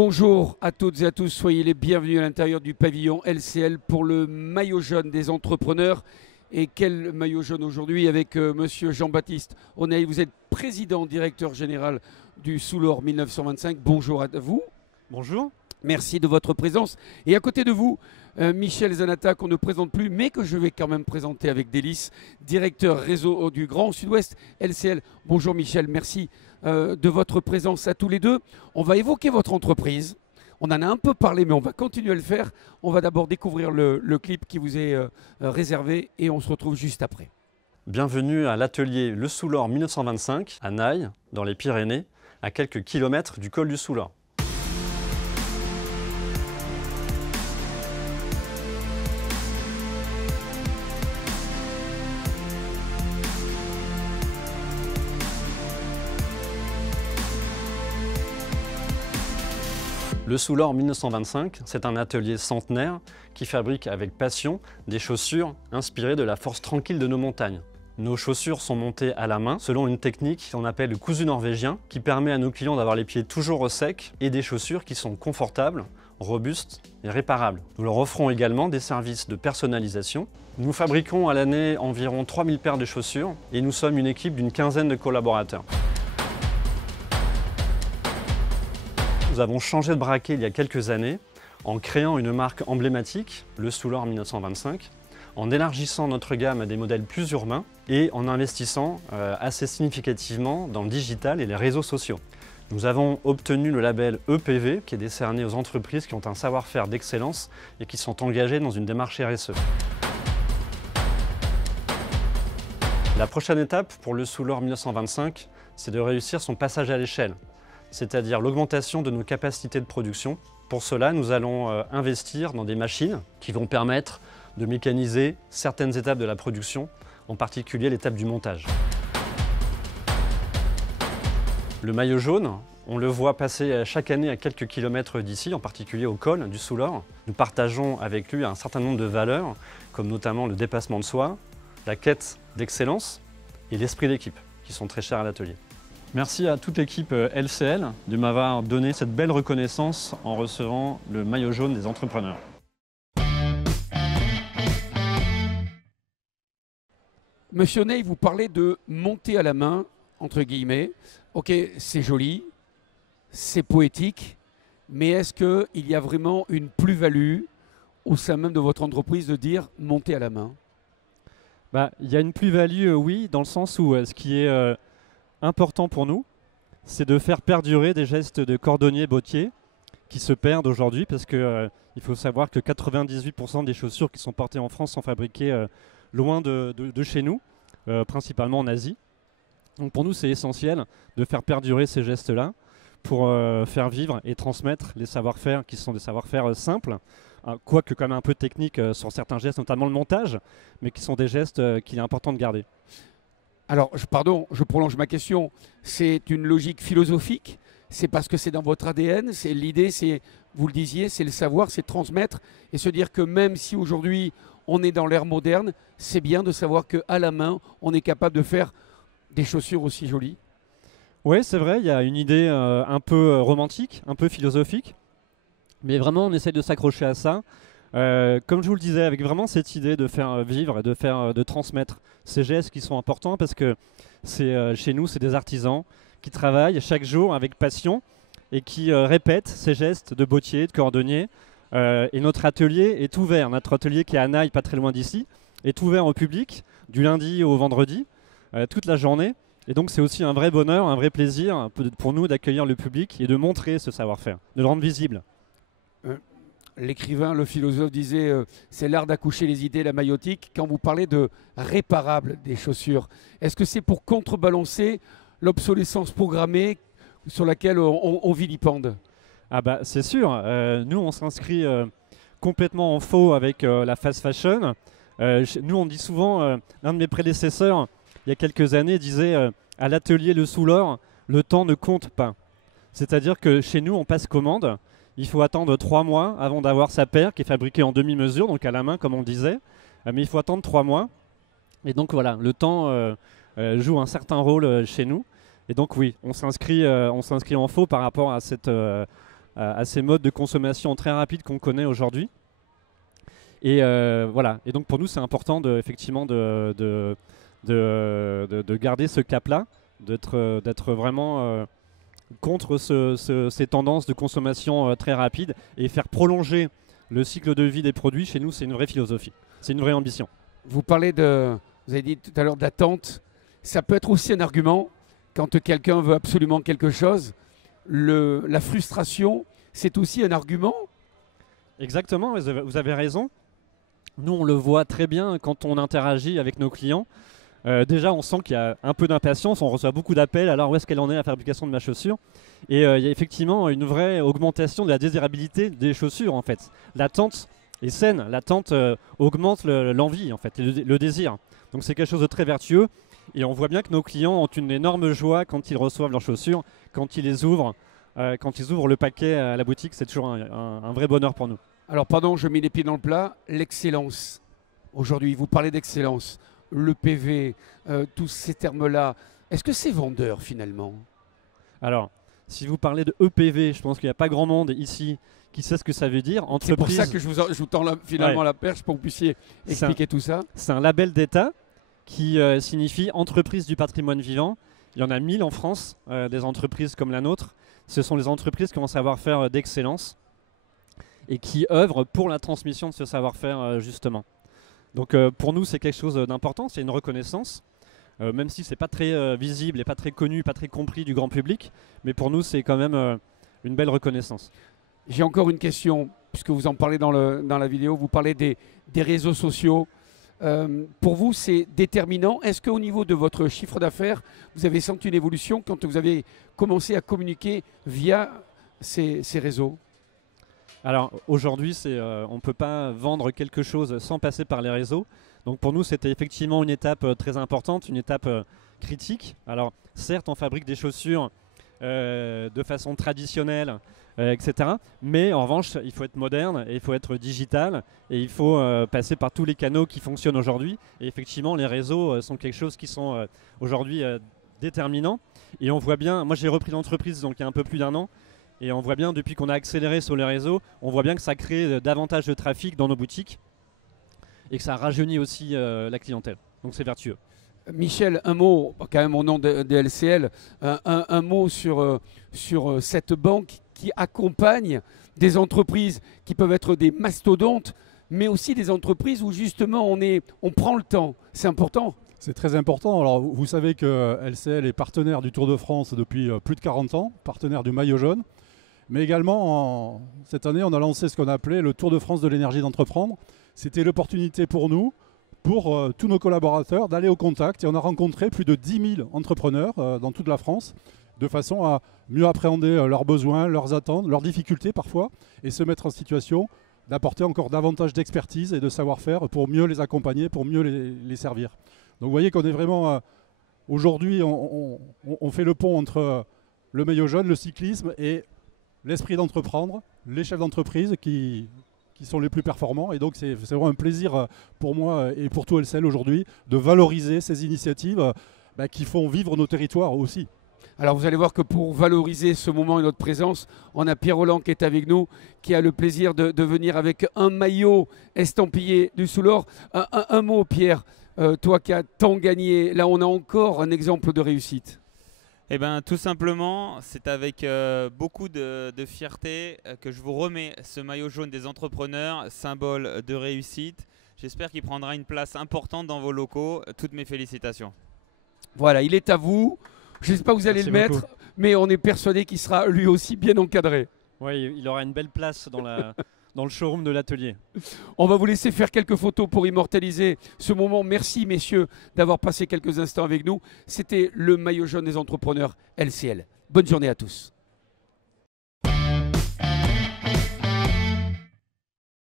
Bonjour à toutes et à tous, soyez les bienvenus à l'intérieur du pavillon LCL pour le maillot jaune des entrepreneurs. Et quel maillot jaune aujourd'hui avec monsieur Jean-Baptiste Oneil. Vous êtes président, directeur général du Soulor 1925. Bonjour à vous. Bonjour. Merci de votre présence. Et à côté de vous, Michel Zanata, qu'on ne présente plus, mais que je vais quand même présenter avec délice, directeur réseau du Grand Sud-Ouest LCL. Bonjour Michel, merci de votre présence à tous les deux. On va évoquer votre entreprise. On en a un peu parlé, mais on va continuer à le faire. On va d'abord découvrir le clip qui vous est réservé et on se retrouve juste après. Bienvenue à l'atelier Le Soulor 1925 à Naï, dans les Pyrénées, à quelques kilomètres du col du Soulor. Le Soulor 1925, c'est un atelier centenaire qui fabrique avec passion des chaussures inspirées de la force tranquille de nos montagnes. Nos chaussures sont montées à la main selon une technique qu'on appelle le cousu norvégien qui permet à nos clients d'avoir les pieds toujours au sec et des chaussures qui sont confortables, robustes et réparables. Nous leur offrons également des services de personnalisation. Nous fabriquons à l'année environ 3000 paires de chaussures et nous sommes une équipe d'une quinzaine de collaborateurs. Nous avons changé de braquet il y a quelques années en créant une marque emblématique, le Soulor 1925, en élargissant notre gamme à des modèles plus urbains et en investissant assez significativement dans le digital et les réseaux sociaux. Nous avons obtenu le label EPV qui est décerné aux entreprises qui ont un savoir-faire d'excellence et qui sont engagées dans une démarche RSE. La prochaine étape pour le Soulor 1925, c'est de réussir son passage à l'échelle, c'est-à-dire l'augmentation de nos capacités de production. Pour cela, nous allons investir dans des machines qui vont permettre de mécaniser certaines étapes de la production, en particulier l'étape du montage. Le maillot jaune, on le voit passer chaque année à quelques kilomètres d'ici, en particulier au col du Soulor. Nous partageons avec lui un certain nombre de valeurs, comme notamment le dépassement de soi, la quête d'excellence et l'esprit d'équipe, qui sont très chers à l'atelier. Merci à toute l'équipe LCL de m'avoir donné cette belle reconnaissance en recevant le maillot jaune des entrepreneurs. Monsieur Ney, vous parlez de monter à la main, entre guillemets. Ok, c'est joli, c'est poétique, mais est-ce qu'il y a vraiment une plus-value au sein même de votre entreprise de dire monter à la main? Il y a une plus-value, oui, dans le sens où ce qui est important pour nous, c'est de faire perdurer des gestes de cordonnier bottier qui se perdent aujourd'hui parce que il faut savoir que 98% des chaussures qui sont portées en France sont fabriquées loin de chez nous, principalement en Asie. Donc pour nous, c'est essentiel de faire perdurer ces gestes-là pour faire vivre et transmettre les savoir-faire qui sont des savoir-faire simples, quoique quand même un peu techniques sur certains gestes, notamment le montage, mais qui sont des gestes qu'il est important de garder. Alors, je prolonge ma question. C'est une logique philosophique? C'est parce que c'est dans votre ADN? C'est l'idée, c'est, vous le disiez, c'est le savoir, c'est transmettre et se dire que même si aujourd'hui on est dans l'ère moderne, c'est bien de savoir qu'à la main, on est capable de faire des chaussures aussi jolies. Oui, c'est vrai, il y a une idée un peu romantique, un peu philosophique, mais vraiment on essaie de s'accrocher à ça. Comme je vous le disais, avec vraiment cette idée de faire vivre et de transmettre ces gestes qui sont importants parce que chez nous, c'est des artisans qui travaillent chaque jour avec passion et qui répètent ces gestes de bottier, de cordonnier. Et notre atelier est ouvert. Notre atelier qui est à Naï, pas très loin d'ici, est ouvert au public du lundi au vendredi, toute la journée. Et donc c'est aussi un vrai bonheur, un vrai plaisir pour nous d'accueillir le public et de montrer ce savoir-faire, de le rendre visible. L'écrivain, le philosophe disait c'est l'art d'accoucher les idées, la maïotique. Quand vous parlez de réparable des chaussures, est-ce que c'est pour contrebalancer l'obsolescence programmée sur laquelle on vilipende? C'est sûr, nous on s'inscrit complètement en faux avec la fast fashion. Nous on dit souvent, l'un de mes prédécesseurs il y a quelques années disait à l'atelier Le Soulor, le temps ne compte pas. C'est-à-dire que chez nous on passe commande. Il faut attendre 3 mois avant d'avoir sa paire qui est fabriquée en demi-mesure, donc à la main comme on le disait. Mais il faut attendre 3 mois. Et donc voilà, le temps joue un certain rôle chez nous. Et donc oui, on s'inscrit en faux par rapport à à ces modes de consommation très rapides qu'on connaît aujourd'hui. Et voilà. Et donc pour nous, c'est important effectivement de garder ce cap-là, d'être vraiment contre ces tendances de consommation très rapides et faire prolonger le cycle de vie des produits. Chez nous, c'est une vraie philosophie, c'est une vraie ambition. Vous avez dit tout à l'heure d'attente. Ça peut être aussi un argument quand quelqu'un veut absolument quelque chose. La frustration, c'est aussi un argument. Exactement, vous avez raison. Nous, on le voit très bien quand on interagit avec nos clients. Déjà, on sent qu'il y a un peu d'impatience. On reçoit beaucoup d'appels. Alors, où est-ce qu'elle en est la fabrication de ma chaussure? Et il y a effectivement une vraie augmentation de la désirabilité des chaussures, en fait. L'attente est saine. L'attente augmente l'envie, en fait, et le désir. Donc, c'est quelque chose de très vertueux. Et on voit bien que nos clients ont une énorme joie quand ils reçoivent leurs chaussures, quand ils les ouvrent. Quand ils ouvrent le paquet à la boutique, c'est toujours un vrai bonheur pour nous. Alors, pardon, je mets les pieds dans le plat. L'excellence. Aujourd'hui, vous parlez d'excellence. Le PV, tous ces termes-là. Est-ce que c'est vendeur finalement? Alors, si vous parlez de EPV, je pense qu'il n'y a pas grand monde ici qui sait ce que ça veut dire. C'est pour ça que je vous tends finalement la perche pour que vous puissiez expliquer tout ça. C'est un label d'État qui signifie entreprise du patrimoine vivant. Il y en a 1000 en France, des entreprises comme la nôtre. Ce sont les entreprises qui ont un savoir-faire d'excellence et qui œuvrent pour la transmission de ce savoir-faire justement. Donc pour nous, c'est quelque chose d'important, c'est une reconnaissance, même si ce n'est pas très visible et pas très connu, pas très compris du grand public, mais pour nous, c'est quand même une belle reconnaissance. J'ai encore une question, puisque vous en parlez dans la vidéo, vous parlez des réseaux sociaux. Pour vous, c'est déterminant. Est-ce qu'au niveau de votre chiffre d'affaires, vous avez senti une évolution quand vous avez commencé à communiquer via ces réseaux? Alors aujourd'hui, on ne peut pas vendre quelque chose sans passer par les réseaux. Donc pour nous, c'était effectivement une étape très importante, une étape critique. Alors certes, on fabrique des chaussures de façon traditionnelle, etc. Mais en revanche, il faut être moderne, et il faut être digital, et il faut passer par tous les canaux qui fonctionnent aujourd'hui. Et effectivement, les réseaux sont quelque chose qui sont aujourd'hui déterminants. Et on voit bien, moi j'ai repris l'entreprise donc il y a un peu plus d'1 an. Et on voit bien, depuis qu'on a accéléré sur les réseaux, on voit bien que ça crée davantage de trafic dans nos boutiques et que ça rajeunit aussi la clientèle. Donc c'est vertueux. Michel, un mot, quand même au nom de LCL, un mot sur cette banque qui accompagne des entreprises qui peuvent être des mastodontes, mais aussi des entreprises où justement on prend le temps. C'est important. C'est très important. Alors vous savez que LCL est partenaire du Tour de France depuis plus de 40 ans, partenaire du maillot jaune. Mais également, cette année, on a lancé ce qu'on a appelé le Tour de France de l'énergie d'entreprendre. C'était l'opportunité pour nous, pour tous nos collaborateurs, d'aller au contact. Et on a rencontré plus de 10 000 entrepreneurs dans toute la France, de façon à mieux appréhender leurs besoins, leurs attentes, leurs difficultés parfois, et se mettre en situation d'apporter encore davantage d'expertise et de savoir-faire pour mieux les accompagner, pour mieux les servir. Donc vous voyez qu'on est vraiment, aujourd'hui, on fait le pont entre le maillot jaune, le cyclisme et l'esprit d'entreprendre, les chefs d'entreprise qui sont les plus performants. Et donc c'est vraiment un plaisir pour moi et pour tout LCL aujourd'hui de valoriser ces initiatives qui font vivre nos territoires aussi. Alors vous allez voir que pour valoriser ce moment et notre présence, on a Pierre Rolland qui est avec nous, qui a le plaisir de venir avec un maillot estampillé du Soulor. Un mot Pierre, toi qui as tant gagné, là on a encore un exemple de réussite. Eh bien, tout simplement, c'est avec beaucoup de fierté que je vous remets ce maillot jaune des entrepreneurs, symbole de réussite. J'espère qu'il prendra une place importante dans vos locaux. Toutes mes félicitations. Voilà, il est à vous. Je ne sais pas où vous allez le mettre, mais on est persuadé qu'il sera lui aussi bien encadré. Oui, il aura une belle place dans le showroom de l'atelier. On va vous laisser faire quelques photos pour immortaliser ce moment. Merci messieurs d'avoir passé quelques instants avec nous. C'était le maillot jaune des entrepreneurs LCL. Bonne journée à tous.